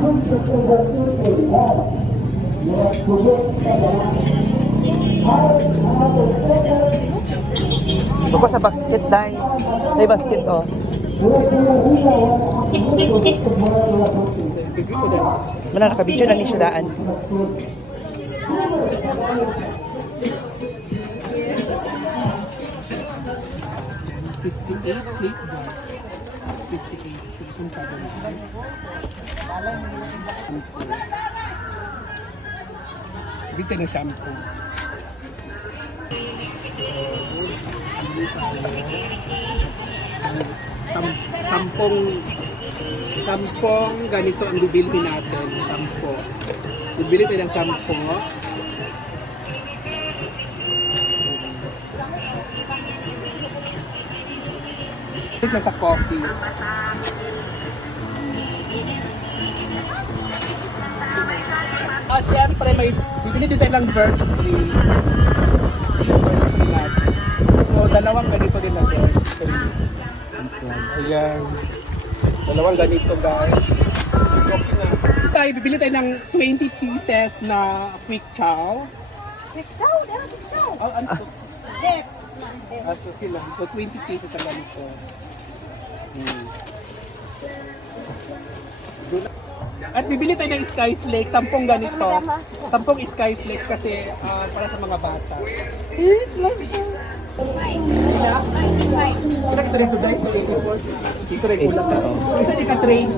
Suko sa basket, day. Day basket, oh. Wala, nakabidyo na ni siya daan. Dito ng shampoo. Sam, sampung sampung ganito ang bibili natin. Sampo. Bibili tayo ng sampo. Isa sa coffee. At syempre may bibili din tayo ng birch tree. Birch tree natin. So dalawang ganito din na birch tree. Ayan. Dalawang ganito guys. Okay na. Tayo, bibili tayo ng 20 pieces na quick chow. Ikaw, dapat ikaw. Oh, ano to? Ah, so, okay lang. So 20 pieces ang ganito. Hmm. At bibili tayo ng skyflake, sampung ganito. Sampung skyflake kasi ah, para sa mga bata. Di ka train.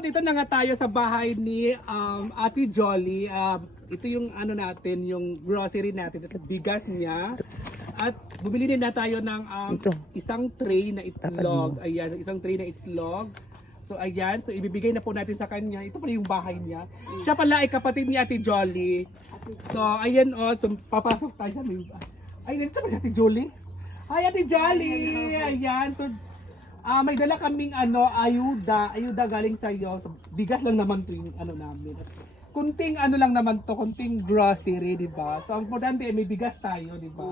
Dito na nga tayo sa bahay ni um, Ate Jolly. Um, ito yung ano natin, yung grocery natin. At bigas niya. At bumili din na tayo ng um, Ito. isang tray na itlog. Ayan, isang tray na itlog. So ayan, so ibibigay na po natin sa kanya. Ito pala yung bahay niya. Siya pala ay kapatid ni Ate Jolly. So ayan oh, so papasok tayo sa may Ay, dito ba Ate Jolly? Hi Ate Jolly! Ayan, so ah may dala kaming ano, ayuda, ayuda galing sa iyo. So, bigas lang naman 'to yung ano namin. Kunting ano lang naman to, kunting grocery, di ba? So ang importante ay may bigas tayo, di ba?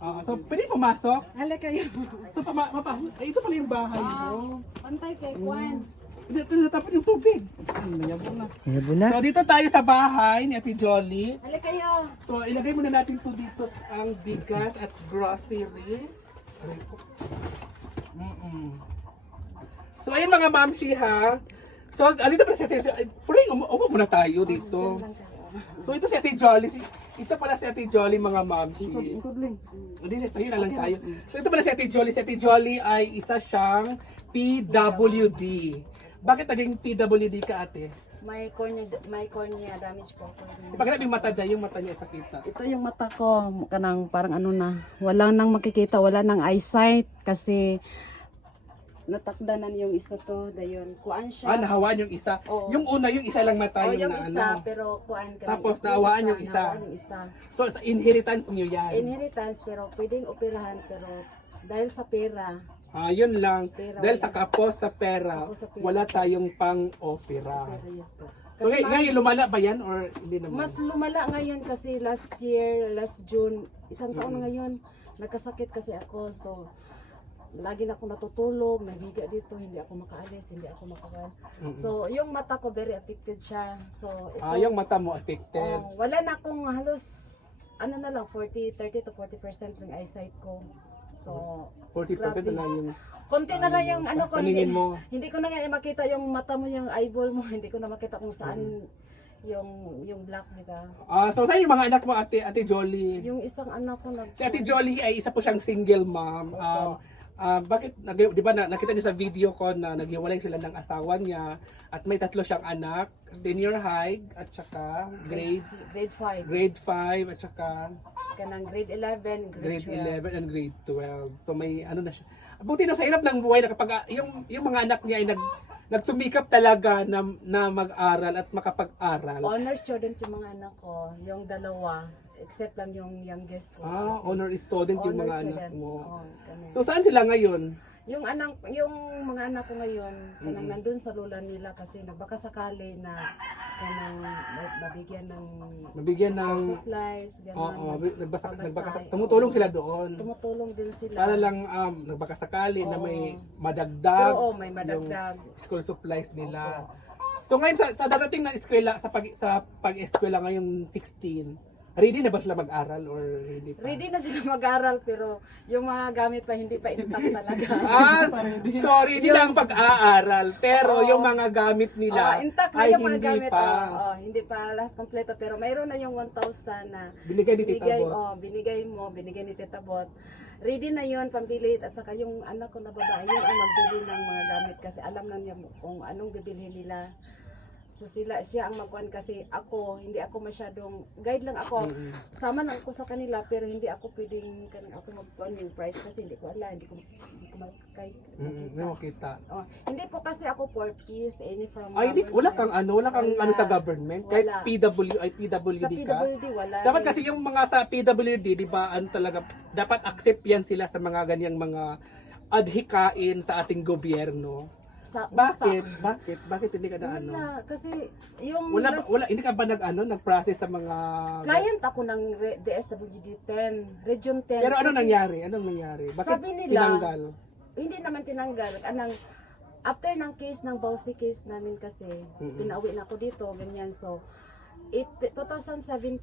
Ah, so pwede pumasok. Hala kayo. So pama, mapa, ay, ito pala yung bahay mo. Pantay kay Kwan. Hindi, ito natapon yung tubig. Ano yan po na. Ayabo na. So dito tayo sa bahay ni Ate Jolly. Hala kayo. So ilagay muna natin to dito ang bigas at grocery. Aray ko. Mm-mm. So ayun mga mamshi ha. So alito pala si Ate Jolly. Puring, um, upo muna tayo dito. So ito si Ate Jolly. Si, ito pala si Ate Jolly mga mamshi. Kudling. Hindi, tayo na lang tayo. So ito pala si Ate Jolly. Si Ate Jolly ay isa siyang PWD. Bakit naging PWD ka ate? May cornea, may cornea damage po. cornea. Bakit yung mata dahil yung mata niya ipakita? Ito yung mata ko, kanang parang ano na, wala nang makikita, wala nang eyesight kasi natakdanan yung isa to, dayon. Kuan siya. Ah, nahawaan yung isa. Oo. Yung una, yung isa lang mata oh, yung, yung na isa, ano. pero kuan ka Tapos, naawaan yung isa. Naawaan yung isa. So, sa inheritance niyo yan. Inheritance, pero pwedeng operahan, pero dahil sa pera, Ah, yun lang. Pera, Dahil sa kapos sa pera, sa pera. wala tayong pang-opera. yes po. So, ngay- ngayon lumala ba yan or hindi naman? Mas lumala ngayon kasi last year, last June, isang taon na ngayon, nagkasakit kasi ako. So, lagi na ako natutulog, nahiga dito, hindi ako makaalis, hindi ako makawan. Mm-mm. So, yung mata ko very affected siya. So, ito, ah, yung mata mo affected. oh, wala na akong halos, ano na lang, 40, 30 to 40% ng eyesight ko. So, 40% na lang yung konti na lang yung ano ko, hindi, paningin mo. hindi ko na nga makita yung mata mo, yung eyeball mo, hindi ko na makita kung saan yung yung black nila. Ah, so saan yung mga anak mo, Ate Ate Jolly? Yung isang anak ko nag Si Ate Jolly ay isa po siyang single mom. Um, ah, bakit, nag- di ba na, nakita niyo sa video ko na naghiwalay sila ng asawa niya at may tatlo siyang anak, senior high at saka grade grade 5, grade 5 at saka kanang grade 11, grade, grade 12. 11 and grade 12. So may ano na siya. Buti na sa hirap ng buhay na kapag ah, yung yung mga anak niya ay nag nagsumikap talaga na, na mag-aral at makapag-aral. Honor student yung mga anak ko, yung dalawa, except lang yung youngest ko. Ah, Kasi honor student yung honor mga anak student. mo. Oo, ganun. So saan sila ngayon? Yung anak, yung mga anak ko ngayon, kanang nandun sa lola nila kasi nagbaka sakali na kanang ma- mabigyan ng Mabigyan ng school supplies, Oo, gano'n. nagbasa, Pamasahe. nagbaka, tumutulong sila doon. Tumutulong din sila. Para lang um, nagbaka sakali na Oo. may Pero madagdag oh, may madagdag. school supplies nila. So ngayon sa, sa darating na eskwela sa pag sa pag-eskwela ngayong 16, ready na ba sila mag-aral or hindi pa? Ready na sila mag-aral pero yung mga gamit pa hindi pa intact talaga. Ah, sorry, hindi lang pag-aaral, pero Oo. yung mga gamit nila Ah, intact na ay yung mga hindi gamit. pa. Oh, oh, hindi pa last kompleto pero mayroon na yung 1,000 na Binigay ni Tita binigay, Bot. oh, binigay mo, binigay ni Tita Bot. Ready na yon pambili at saka yung anak ko na babae yun ang magbili ng mga gamit kasi alam na niya kung anong bibilhin nila. So sila siya ang magkuhan kasi ako hindi ako masyadong guide lang ako. Sama lang ako sa kanila pero hindi ako pwedeng kanang ako magkuhan yung price kasi hindi ko alam, hindi ko hindi ko makay. Hindi mo kita. Oh, hindi po kasi ako for peace any from Ay, hindi, wala kang ano, wala kang Wala. ano sa government. Kahit Wala. PW, ay PWD sa ka. PWD wala. Dapat kasi yung mga sa PWD, di ba, ano talaga, dapat accept yan sila sa mga ganyang mga adhikain sa ating gobyerno. Sa Bakit? Bakit? Bakit hindi ka na ano? Wala, kasi yung Wala, ba- last wala, hindi ka ba nag, ano, nag-process sa mga... client ako ng re- DSWD 10, Region 10. Pero ano kasi nangyari? Anong nangyari? Bakit Sabi nila, tinanggal? Hindi naman tinanggal. Anang, after ng case ng Bausi case namin kasi, Mm-mm. pinauwi na ako dito, ganyan. So, it, 2017,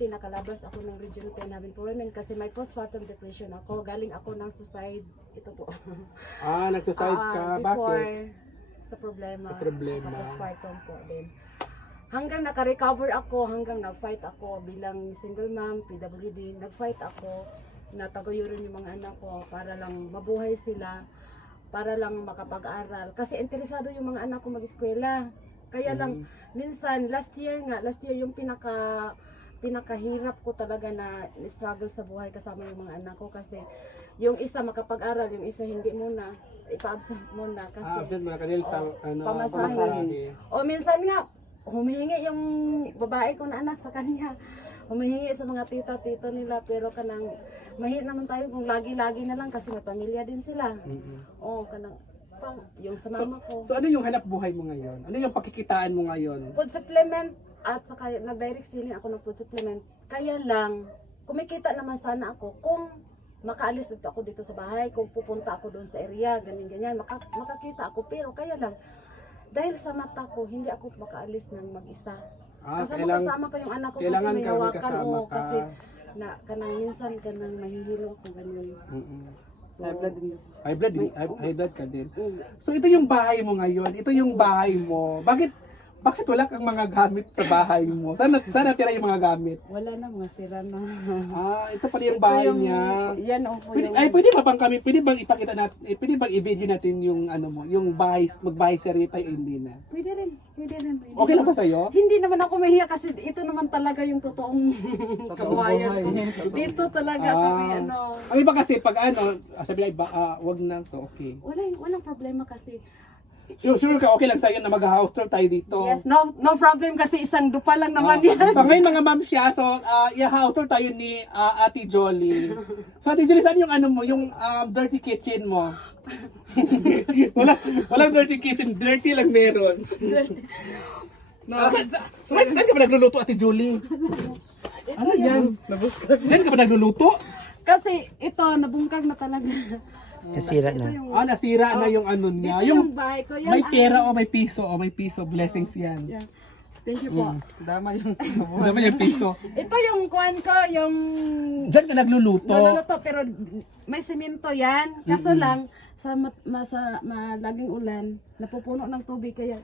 nakalabas ako ng Region 10 Having for Women kasi may postpartum depression ako. Galing ako ng suicide. Ito po. Ah, nagsaside Ah, ka. before, Bakit? Sa problema. Sa problema. Postpartum po din. Hanggang naka-recover ako, hanggang nag-fight ako bilang single mom, PWD, nag-fight ako, nataguyurin yung mga anak ko para lang mabuhay sila, para lang makapag-aral. Kasi interesado yung mga anak ko mag-eskwela. Kaya lang, Mm. minsan, last year nga, last year yung pinaka pinakahirap ko talaga na struggle sa buhay kasama yung mga anak ko kasi yung isa makapag-aral, yung isa hindi muna, ipa-absent muna kasi Ah, absent mga kanil sa Oh, ano, pamasahe. pamasahe. o minsan nga, humihingi yung babae ko na anak sa kanya. Humihingi sa mga tita-tito nila pero kanang mahirap naman tayo kung lagi-lagi na lang kasi may pamilya din sila. Mm-mm. O kanang pang, yung sa mama ko. So ano yung hanap buhay mo ngayon? Ano yung pakikitaan mo ngayon? food supplement at saka nag-direct selling ako ng food supplement. Kaya lang, kumikita naman sana ako kung makaalis dito ako dito sa bahay, kung pupunta ako doon sa area, ganyan-ganyan, maka, makakita ako. Pero kaya lang, dahil sa mata ko, hindi ako makaalis ng mag-isa. Ah, kasama kailang, kasama ko yung anak ko kasi kailangan may ka may hawakan oo, ka. kasi na kanang minsan kanang mahihilo ako ganun. Mm-mm. So, High blood din. High blood, May- high, high blood ka din. mm, So ito yung bahay mo ngayon. Ito yung bahay mo. Bakit bakit wala kang mga gamit sa bahay mo? Saan, na- saan natira yung mga gamit? wala na mga sira na. Ah, ito pala yung Ito bahay yung- niya. Yan o po Pwede, yung... ay, pwede ba bang kami, pwede bang ipakita natin, eh, pwede bang i-video natin yung ano mo, yung bahay, magbahay sa Rita o hindi na? Pwede rin, pwede rin. Pwede Okay lang ba sa'yo? Hindi naman ako mahiya kasi ito naman talaga yung totoong kabuhayan ko. Dito talaga Ah. kami ano. Ang iba kasi pag ano, ah, sabi na, ah, wag na, so okay. Wala, walang problema kasi. Sure, sure ka, okay lang sa'yo na mag-house tour tayo dito. Yes, no no problem kasi isang dupa lang naman Oh. yan. So ngayon mga ma'am siya, so uh, i-house tour tayo ni ah, Ate Jolly. So Ate Jolly, saan yung ano mo, yung um, dirty kitchen mo? wala, walang dirty kitchen, dirty lang meron. No. Sa, saan, saan ka ba nagluluto, Ate Julie? Ano yan? Diyan ka ba nagluluto? Kasi ito, nabungkag na talaga. Nasira na. Ah, nasira na yung ano niya. ito Yung yung bahay ko. Yan may ang- pera o may piso o may piso. Blessings yan. Yan. Thank you po. Mm. Dama yung Ano yung piso? Ito yung kuan ko, yung Diyan ka nagluluto. Naluluto pero may semento yan. Kaso Mm-mm. lang sa ma, ma- sa malaging ulan, napupuno ng tubig kaya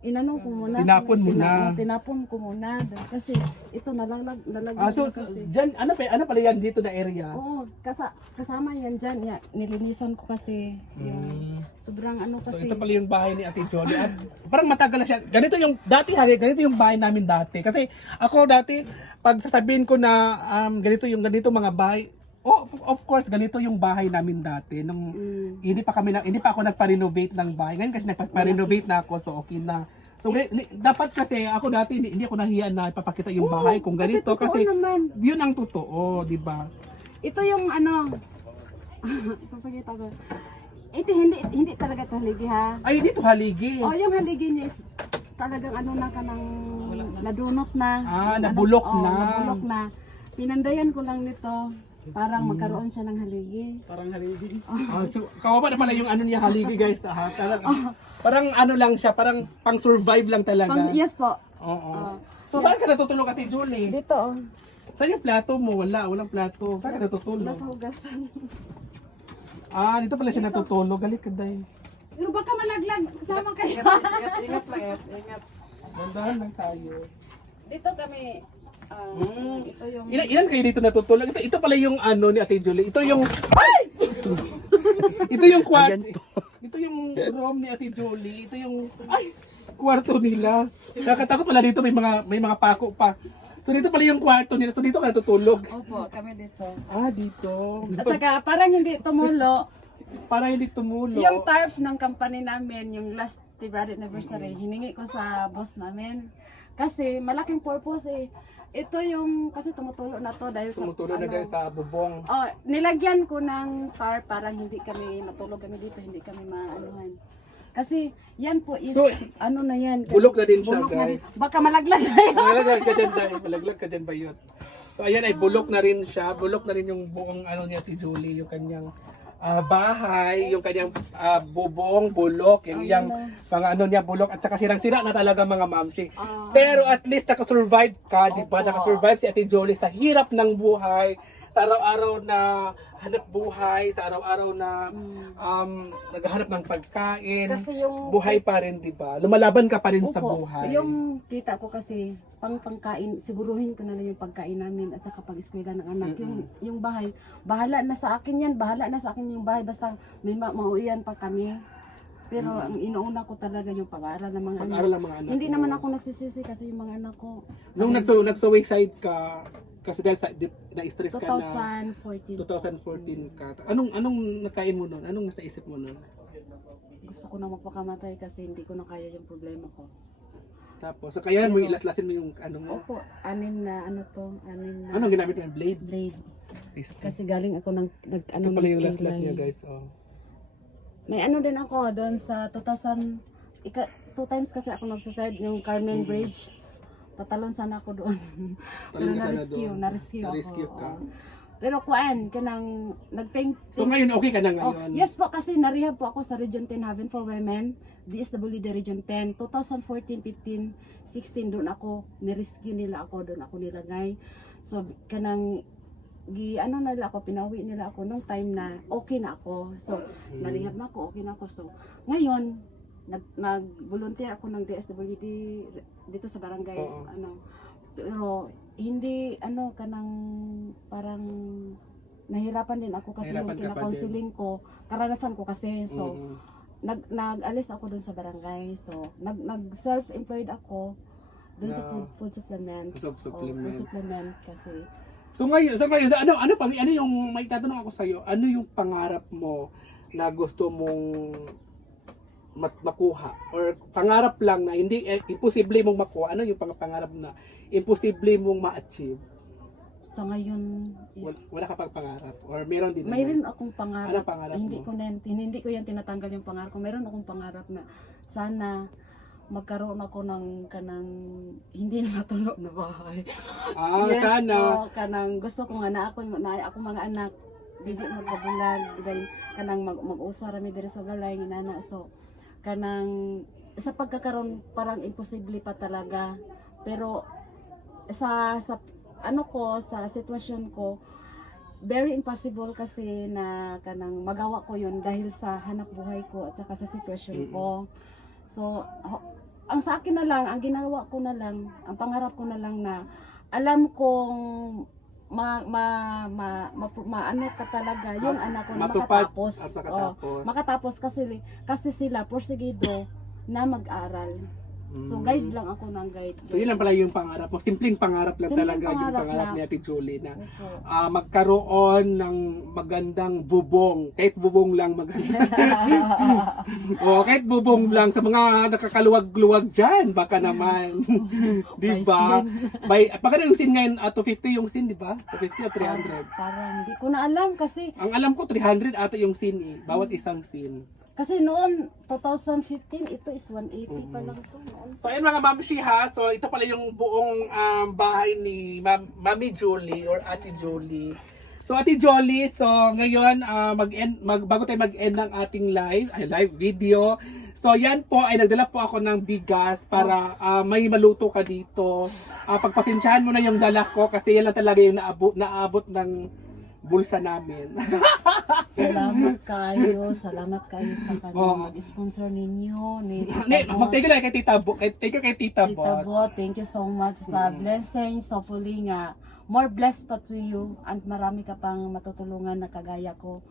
inano ko muna. Tinapon mo na. Tina- Tinapon ko muna kasi ito nalalag nalagyan Ah, so, kasi. dyan, ano, pa, ano pala yan dito na area? Oo, kasa, kasama yan dyan. Ya, nilinisan ko kasi yung Mm. sobrang ano So kasi. ito pala yung bahay ni Ate Jolly. At parang matagal na siya. Ganito yung dati ha, ganito yung bahay namin dati. Kasi ako dati pag sasabihin ko na um, ganito yung ganito mga bahay, oh, of- of course ganito yung bahay namin dati nung Mm. hindi pa kami na, hindi pa ako nagpa-renovate ng bahay. Ngayon kasi nagpa-renovate na ako so okay na. So ni- dapat kasi ako dati hindi, hindi ako nahiya na ipapakita yung bahay kung ganito totoo kasi, naman. yun ang totoo, di ba? Ito yung ano, ipapakita ko. Ito hindi hindi talaga ito haligi ha. Ay, dito haligi. Oh, yung haligi niya is talagang ano na ka ng nadunot na. Ah, Ano- nabulok oh, na. Nabulok na. Pinandayan ko lang nito. Parang magkaroon siya ng haligi. Parang haligi. Ah, so, kawawa na pala yung ano niya haligi guys. Ah, parang, parang ano lang siya, parang pang survive lang talaga. Pang, yes po. Oo. Oh. So saan ka natutulog Ate Julie? Dito oh. Saan yung plato mo? Wala, walang plato. Saan ka natutulog? Nasa hugasan. Ah, dito pala siya natutulog. Galit ka dahil. Pero baka malaglag. Kasama kayo. Ingat lang, ingat. ingat. Dandahan lang tayo. Dito kami. Ah, Mm. Ito yung... Ilan, ilan kayo dito natutulog? Ito, ito pala yung ano ni Ate Julie. Ito yung... Ay! ito yung kwarto. Ito yung room ni Ate Julie. Ito yung... Ay! Kwarto nila. Nakakatakot pala dito may mga may mga pako pa. So dito pala yung kwarto nila. So dito ka natutulog. Opo, kami dito. Ah, dito. At saka parang hindi tumulo. Para hindi tumulo. Yung tarp ng company namin, yung last February anniversary, hiningi ko sa boss namin. Kasi malaking purpose eh. Ito yung, kasi tumutulo na to dahil sa... Tumutulo na ano, sa bubong. Oh, nilagyan ko ng tarp parang hindi kami matulog kami dito, hindi kami maanuhan. Kasi yan po is, So, ano na yan. bulok na din siya, na guys. Baka malaglag na yun. Malaglag ka dyan dahil. Malaglag ka dyan ba yun? So ayan ay bulok na rin siya. Bulok na rin yung buong ano ni Ate Julie. Yung kanyang ah, bahay. Yung kanyang ah, bubong, bulok. Yung, Ayun yung mga ano niya, bulok. At saka sirang-sira na talaga mga mamsi. Ah. Pero at least nakasurvive ka, di ba? Nakasurvive si Ate Jolie sa hirap ng buhay, sa araw-araw na hanap buhay, sa araw-araw na Mm. um, naghahanap ng pagkain. Kasi yung buhay pa rin, di ba? Lumalaban ka pa rin sa Opo, buhay. Yung kita ko kasi pang pangkain, siguruhin ko na lang yung pagkain namin at saka pag-eskwela ng anak. Yung yung bahay, bahala na sa akin yan, bahala na sa akin yung bahay basta may ma- mauwian pa kami. Pero ang inuuna ko talaga yung pag-aaral ng mga anak. Pag-aral ng mga anak Hindi mo. naman ako nagsisisi kasi yung mga anak ko. Nung nagsa nagsa-wayside ka, kasi dahil sa, di- na-stress ka na 2014. 2014 ka. Anong anong nakain mo noon? Anong nasa isip mo noon? Gusto ko na magpakamatay kasi hindi ko na kaya yung problema ko. Tapos, sa kaya mo ilaslasin mo yung ano mo. Opo, anim na ano to, anim na Anong ginamit mo yung blade? blade. Kasi galing ako ng nag ano ito pala ng yung laslas niya guys. Oh. May ano din ako doon sa 2000, ika, two times kasi ako nagsuicide yung Carmen Bridge. Tatalon sana ako doon. Pero na-rescue, na-rescue ako. Na-rescue ka. oo. Pero kuan, kanang nag-thank So ngayon okay ka na Oh, ngayon. yes po kasi narehab po ako sa Region 10 Haven for Women, DSWD Region 10, 2014, 15, 16 doon ako, ni-rescue nila ako, doon ako nilagay. So kanang gi ano na nila ako, pinauwi nila ako nung time na okay na ako. So Mm. na-rehab na ako, okay na ako. So ngayon nag nag-volunteer ako ng DSWD dito sa barangay Oo. ano pero hindi ano kanang parang nahirapan din ako kasi Nahirapan yung ka pa kina-counseling ko karanasan ko kasi so Mm. nag nag-alis ako dun sa barangay so nag nag self-employed ako dun sa food, food supplement Sub- Oh, supplement. food supplement kasi So ngayon, so ngayon, ano ano pa ano yung may tatanong ako sa iyo, ano yung pangarap mo na gusto mong mat- makuha or pangarap lang na hindi eh, imposible mong makuha, ano yung pang pangarap na imposible mong ma-achieve? sa ngayon Wala, is wala ka pang pangarap or meron din mayroon akong pangarap. Ano pangarap hindi mo? ko na hindi ko yan tinatanggal yung pangarap ko. Mayroon akong pangarap na sana magkaroon ako ng kanang hindi na matulog na bahay. Ah, sana. oo, kanang gusto ko nga na ako na ako mga anak dili magkabulag dahil kanang mag mag-usa rami diri sa balay nana so kanang sa pagkakaroon parang imposible pa talaga. Pero sa sa ano ko sa sitwasyon ko very impossible kasi na kanang magawa ko yun dahil sa hanap buhay ko at saka sa sitwasyon ko. So ho- ang sa akin na lang ang ginawa ko na lang ang pangarap ko na lang na alam kong ma ma ma, ma, ma- ano ka talaga yung anak ko na Matupad makatapos at Oh, makatapos. makatapos kasi kasi sila porsigido na mag-aral So Mm. guide lang ako ng guide. So yun lang pala yung pangarap mo. Simpleng pangarap lang Simpleng talaga yung pangarap pangarap lang. ni Ate Julie na Opo. ah, magkaroon ng magandang bubong. Kahit bubong lang maganda. o kahit bubong lang sa mga nakakaluwag-luwag dyan. Baka naman. di ba? By, baka yung sin ngayon, ah, 250 yung sin, di ba? 250 o 300. Parang hindi ko na alam kasi Ang alam ko, 300 ata yung sin eh. Bawat isang sin. Kasi noon 2015 ito is 180 pa lang to noon. So ayun mga mamshi ha, so ito pala yung buong um, bahay ni Mam Mami Jolie or Ate Jolie. So Ate Jolie, so ngayon uh, mag-end mag bago tayo mag-end ng ating live, ay live video. So yan po ay nagdala po ako ng bigas para ah, may maluto ka dito. Ah, pagpasensyahan mo na yung dala ko kasi yan lang talaga yung naabot naabot ng bulsa namin. Salamat kayo, salamat kayo sa Oo. kanang mag-sponsor ninyo ni Ne, mag-take lang kay Tita Bo, kay take kay Tita Bo. Tita Bo, thank you so much sa Mm. blessings. Hopefully nga, more blessed pa to you and marami ka pang matutulungan na kagaya ko.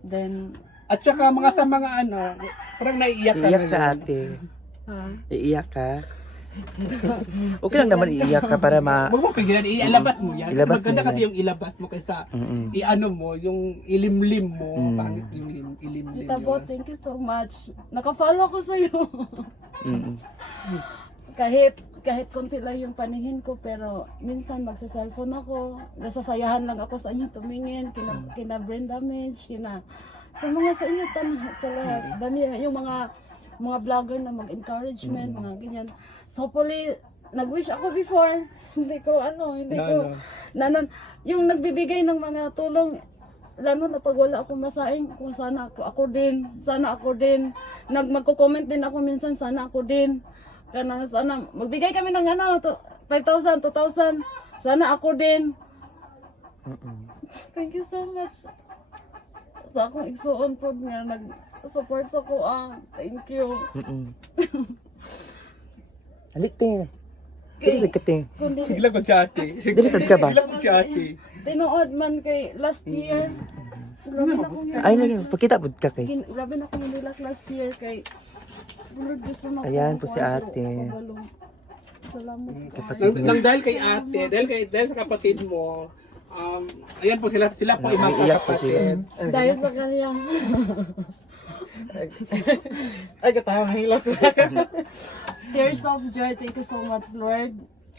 Then, At saka mga sa mga ano, parang naiiyak ka Iiyak sa ate. ha? Iiyak ka. Okay lang naman iiyak ka para ma... Huwag mo pigilan, ilabas mo yan. Ilabas Kasi maganda mo kasi yung ilabas mo kaysa Mm-mm. i-ano mo, yung ilimlim mo. Mm. Pangit yung lim- ilimlim Tita Bo, yun. thank you so much. Nakafollow ko sa iyo. Mm-mm. kahit kahit konti lang yung paningin ko pero minsan magsa-cellphone ako nasasayahan lang ako sa inyo tumingin kina, kina brain damage kina sa mga sa inyo tan sa lahat dami yung mga mga vlogger na mag-encouragement mga ganyan. So hopefully nag-wish ako before. Hindi ko ano hindi Na, ko ano. na, na- yung nagbibigay ng mga tulong lalo na pag wala akong masaing kung sana ako ako din sana ako din. Nag magko-comment din ako minsan sana ako din. Kana sana magbigay kami ng ano to- 5,000 2,000 sana ako din. Mm-mm. thank you so much. Sa akong igsuon po nga nag support sa ko ah thank you Mm-mm. Alik te. Dili sa kate. kundi Bigla ko chati. Dili sad ka ba? Bigla ko chati. tinuod man kay last year grabe na akong Ay lagi pakita pud ka kay. Grabe na kong nilak last year kay Lord, gusto na Ayan ko po si ate. Salamat Kapatid kayo. Nang, nang dahil kay ate, dahil, kay, dahil sa kapatid mo, um, ayan po sila, sila po yung mga sila. kapatid. Dahil sa kanya. Ay katawa mahilak. Tears of joy. Thank you so much, Lord.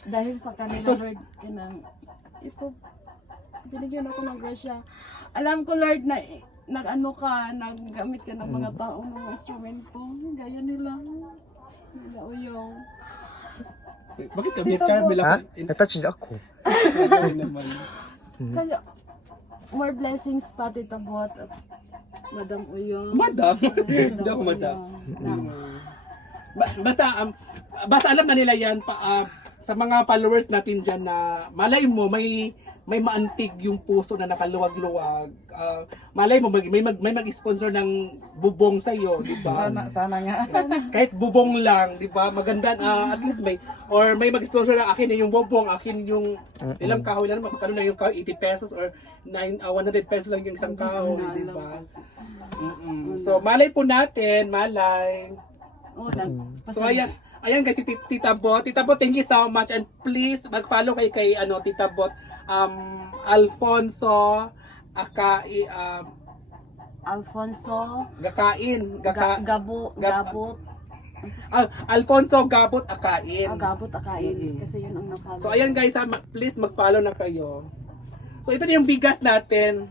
Dahil sa kanila, So- Lord, kinang, ito, binigyan ako ng grasya. Alam ko, Lord, na nag-ano ka, naggamit ka ng mga tao ng mga instrumento. Gaya nila. Nila uyong. Bakit kami, Charmel Ha? ako? Natouch na ako. Kaya, more blessings pa, Tita Bot at Madam Uyong. Madam. Hindi ako madam. Uyong. Ba- basta um, basta alam na nila yan pa ah, sa mga followers natin diyan na malay mo may may maantig yung puso na nakaluwag-luwag. Ah, malay mo mag, may mag, may mag-sponsor ng bubong sa iyo, di ba? Sana sana nga. Kahit bubong lang, di ba? Maganda ah, at least may or may mag-sponsor na akin yung bubong, akin yung Mm-mm. ilang kahoy lang magkano na yung kahoy 80 pesos or 9 ah, 100 pesos lang yung isang kahoy, di ba? Mm-mm. So malay po natin, malay. Oh, nag, So ayan, ayan guys si Tit- Tita Bot. Tita Bot, thank you so much and please mag-follow kay kay ano Tita Bot um Alfonso Akai um Alfonso, Gakain, Ga, Gaka, Gabo, Gab- Gabot, ah, Alfonso Gabot Akain. ah, Gabot akain. Mm-mm. Kasi yun ang nakala. So ayan guys, ha, please mag-follow na kayo. So ito na yung bigas natin.